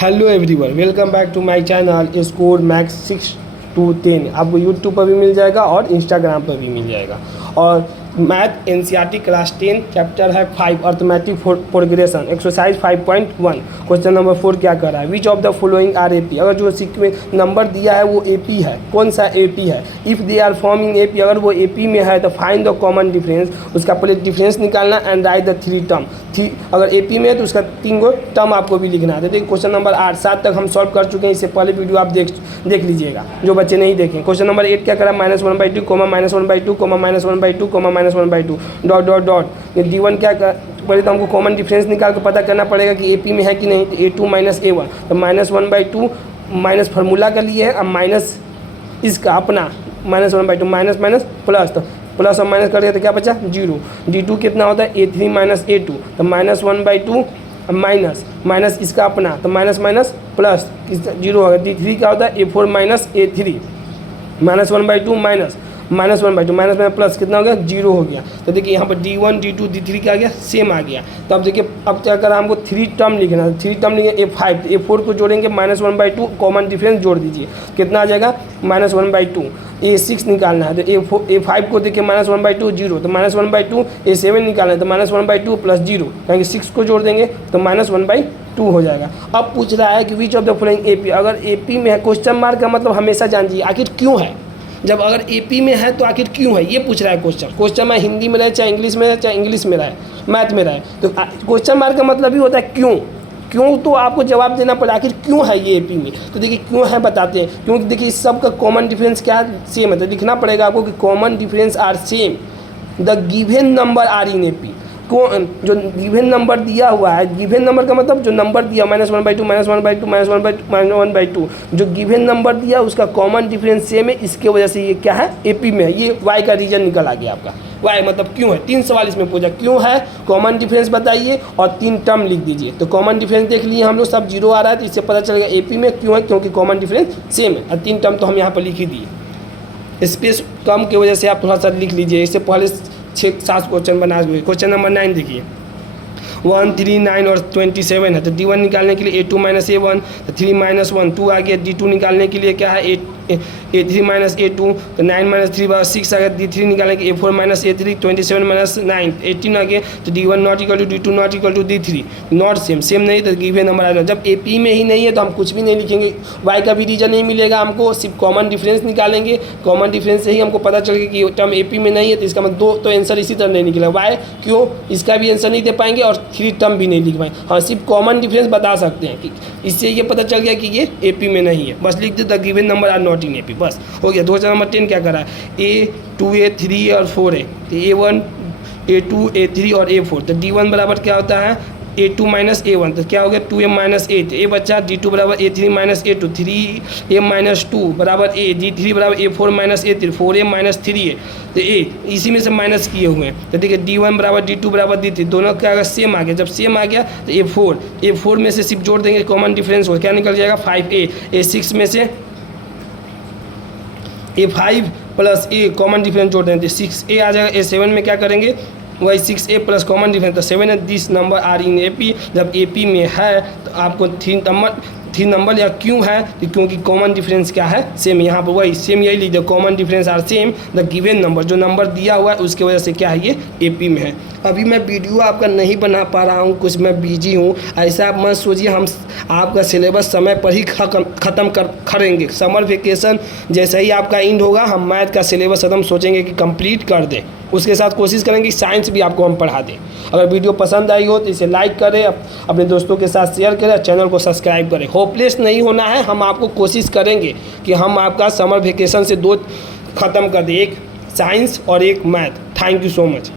Hello everyone, welcome back to my channel Score Max 6 to 10। आपको YouTube पर भी मिल जाएगा और इंस्टाग्राम पर भी मिल जाएगा। और मैथ एनसीईआरटी क्लास 10 चैप्टर है 5 arithmetic progression exercise 5.1। Question number 4 क्या कर रहा है? Which of the following are AP. अगर जो सीक्वेंस नंबर दिया है वो एपी है, कौन सा एपी है? If they are form in AP, अगर वो एपी में है तो फाइंड द कॉमन डिफरेंस, उसका पहले डिफरेंस निकालना एंड राइट द 3 टर्म। अगर एपी में है तो उसका 3 गो टर्म आपको भी लिखना है। देखिए क्वेश्चन नंबर 8 7 तक हम सॉल्व कर चुके हैं, इससे पहले वीडियो आप देख लीजिएगा जो बच्चे नहीं देखें। क्वेश्चन नंबर 8 क्या करा? -1/2, -1/2, -1/2, -1/2 डॉट डॉट डॉट। ये D1 क्या कर, पहले तो हमको कॉमन डिफरेंस निकाल के पता करना पड़ेगा कि एपी में है कि नहीं। तो A2 - A1, तो -1/2 माइनस फार्मूला का लिए है, अब माइनस इसका अपना -1/2 माइनस माइनस प्लस, तो प्लस और माइनस कर दिया तो क्या बचा? 0। D2 कितना होता है? A3 - A2, तो -1/2 माइनस माइनस इसका अपना, तो माइनस माइनस प्लस 0 होगा। D3 क्या होता है? A4 - A3 -1/2 minus -1/2 minus minus plus कितना हो गया? 0 हो गया। तो देखिए यहाँ पर D1 D2 D3 क्या आ गया? सेम आ गया। तो अब देखिए अब क्या करा, हमको 3 टर्म लिखना है। 3 टर्म लिखे A5, A4 को जोड़ेंगे -1/2 कॉमन डिफरेंस जोड़ दीजिए, कितना आ जाएगा? -1/2। A6 निकालना है तो A5 को देखिए -1/2 0, तो -1/2। A7 निकालना है तो -1/2 प्लस 0, कहेंगे 6 को जोड़ देंगे तो -1/2 हो जाएगा। अब पूछ रहा है कि विच ऑफ द फॉलोइंग एपी। अगर एपी में है, क्वेश्चन मार्क का मतलब हमेशा जानिए आखिर क्यों है। जब अगर एपी में है तो आखिर क्यों है, ये पूछ रहा है क्वेश्चन में हिंदी में रहे, चाहे इंग्लिश में रहे, चाहे इंग्लिश में रहे, मैथ में रहे, तो क्वेश्चन मार्क का मतलब ही होता है क्यों। क्यों तो आपको जवाब देना पड़ा, आखिर क्यों है ये एपी में। तो देखिए क्यों है बताते हैं। क्योंकि देखिए इस सब का कॉमन डिफरेंस क्या सेम है, तो लिखना पड़ेगा आपको कि common difference are same, the given number are in AP. जो गिवन नंबर दिया हुआ है, गिवन नंबर का मतलब जो नंबर दिया -1/2 -1/2 -1/2 जो गिवन नंबर दिया उसका कॉमन डिफरेंस सेम है, इसके वजह से ये क्या है? एपी में है। ये वाई का रीजन निकल आ गया आपका। वाई मतलब क्यों है। 3 सवाल इसमें पूछा, क्यों है, कॉमन डिफरेंस बताइए और 3 टर्म लिख दीजिए। तो कॉमन डिफरेंस देख लिए हम लोग, सब 0 आ रहा है, तो इससे पता चलेगा एपी में क्यों है, क्योंकि कॉमन डिफरेंस सेम है। और 3 टर्म तो हम यहाँ पर लिख ही दिए। स्पेस कम की वजह से आप थोड़ा सा लिख लीजिए, इससे पहले 6-7 क्वेश्चन बना हुए। क्वेश्चन नंबर 9 देखिए, 1 3 9 और 27 है। तो D1 निकालने के लिए A2 - A1, तो 3 - 1 2 आ गया। D2 निकालने के लिए क्या है? A3 - A2, तो 9 - 3 = 6 आ गया। D3 निकालने के A4 - A3, 27 - 9 18 आ गया। तो D1 not equal to D2 not equal to D3, not same नहीं, तो गिवन नंबर आ रहा है। जब AP में ही नहीं है तो हम कुछ भी नहीं लिखेंगे, वाई का भी रीजन नहीं मिलेगा हमको, सिर्फ कॉमन डिफरेंस निकालेंगे। कॉमन डिफरेंस से ही हमको पता चलेगा कि टर्म AP में नहीं है, तो इसका मतलब 2 तो आंसर इसी तरह नहीं निकलेगा। वाई क्यों, इसका भी आंसर नहीं दे पाएंगे और 3 टर्म भी नहीं लिख पाएंगे। हाँ, सिर्फ कॉमन डिफरेंस बता सकते हैं कि इससे ये पता चल गया कि ये AP में नहीं है, बस लिख दे the given number are not in AP, बस हो गया। क्वेश्चन नंबर 10 क्या करा? A2 A3 और 4 है, तो A1 A2 A3 और A4, तो D1 बराबर क्या होता है? A2 - A1, तो क्या हो गया? 2m - 8 ए बच्चा। D2 बराबर A3 - A2, 3m - 2 बराबर A। D3 बराबर A4 - A3, 4m - 3a, तो A इसी में से माइनस किए हुए हैं। तो देखिए D1 बराबर D2 बराबर D3, दोनों क्या आएगा? सेम आ गया। जब सेम आ गया तो A4 में से सिर्फ जोड़ देंगे, कॉमन डिफरेंस हो क्या निकल जाएगा? 5a। A6 में से A5 + A कॉमन डिफरेंस जोड़ देंगे, 6a आ जाएगा। A7 में क्या करेंगे? वही 6a प्लस कॉमन डिफरेंस, तो 7 this number are in AP। जब AP में है तो आपको 3 नंबर या क्यों है, क्योंकि कॉमन डिफरेंस क्या है? सेम। यहाँ पर वही सेम यही लीजिए, common difference are same the given number, जो नंबर दिया हुआ है उसकी वजह से क्या है? ये AP में है। अभी मैं वीडियो आपका नहीं बना पा रहा हूँ, कुछ मैं बिजी हूँ, ऐसा आप मत सोचिए। हम आपका सिलेबस समय पर ही ख़त्म करेंगे। समर वेकेशन जैसे ही आपका एंड होगा, हम मैथ का सिलेबस एकदम सोचेंगे कि कंप्लीट कर दें। उसके साथ कोशिश करेंगे कि साइंस भी आपको हम पढ़ा दें। अगर वीडियो पसंद आई हो तो इसे लाइक करें, अपने दोस्तों के साथ शेयर करें, चैनल को सब्सक्राइब करें। होपलेस नहीं होना है, हम आपको कोशिश करेंगे कि हम आपका समर वेकेशन से 2 ख़त्म कर दें, एक साइंस और एक math. Thank you so much.